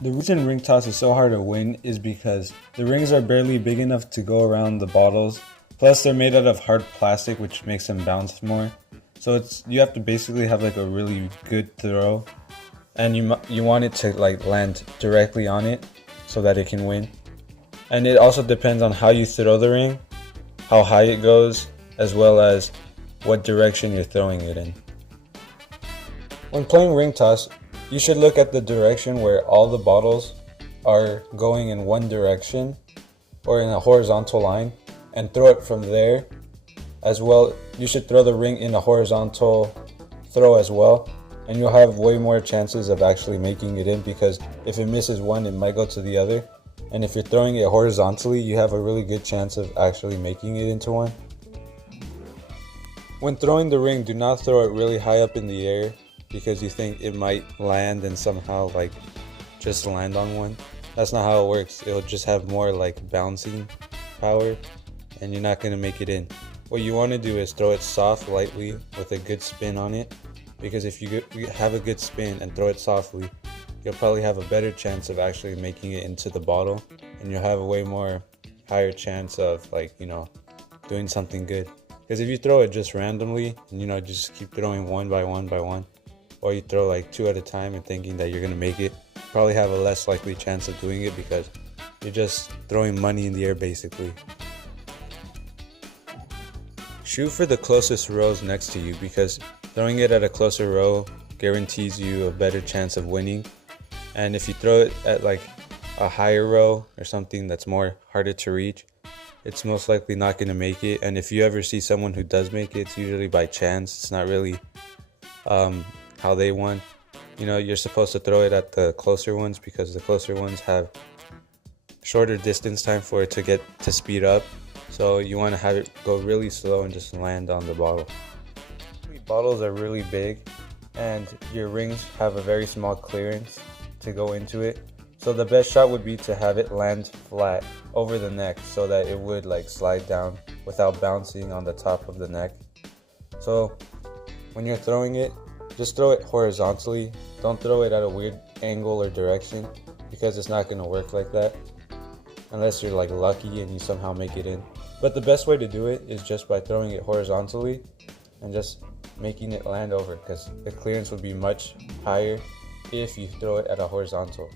The reason ring toss is so hard to win is because the rings are barely big enough to go around the bottles. Plus they're made out of hard plastic, which makes them bounce more. So you have to basically have like a really good throw, and you want it to like land directly on it so that it can win. And it also depends on how you throw the ring, how high it goes, as well as what direction you're throwing it in. When playing ring toss, you should look at the direction where all the bottles are going in one direction or in a horizontal line and throw it from there. As well, you should throw the ring in a horizontal throw as well, and you'll have way more chances of actually making it in, because if it misses one, it might go to the other. And if you're throwing it horizontally, you have a really good chance of actually making it into one. When throwing the ring, do not throw it really high up in the air because you think it might land and somehow like just land on one. That's not how it works. It'll just have more like bouncing power and you're not going to make it in. What you want to do is throw it soft, lightly, with a good spin on it, because if you have a good spin and throw it softly, you'll probably have a better chance of actually making it into the bottle, and you'll have a way more higher chance of doing something good. Because if you throw it just randomly and just keep throwing one by one, or you throw like two at a time and thinking that you're gonna make it, you probably have a less likely chance of doing it because you're just throwing money in the air basically. Shoot for the closest rows next to you, because throwing it at a closer row guarantees you a better chance of winning. And if you throw it at like a higher row or something that's more harder to reach, it's most likely not going to make it. And if you ever see someone who does make it, it's usually by chance. It's not really how they won. You're supposed to throw it at the closer ones, because the closer ones have shorter distance time for it to speed up. So you want to have it go really slow and just land on the bottle. Bottles are really big and your rings have a very small clearance to go into it. So the best shot would be to have it land flat over the neck so that it would like slide down without bouncing on the top of the neck. So when you're throwing it, just throw it horizontally. Don't throw it at a weird angle or direction, because it's not going to work like that unless you're like lucky and you somehow make it in. But the best way to do it is just by throwing it horizontally and just making it land over, because the clearance would be much higher if you throw it at a horizontal.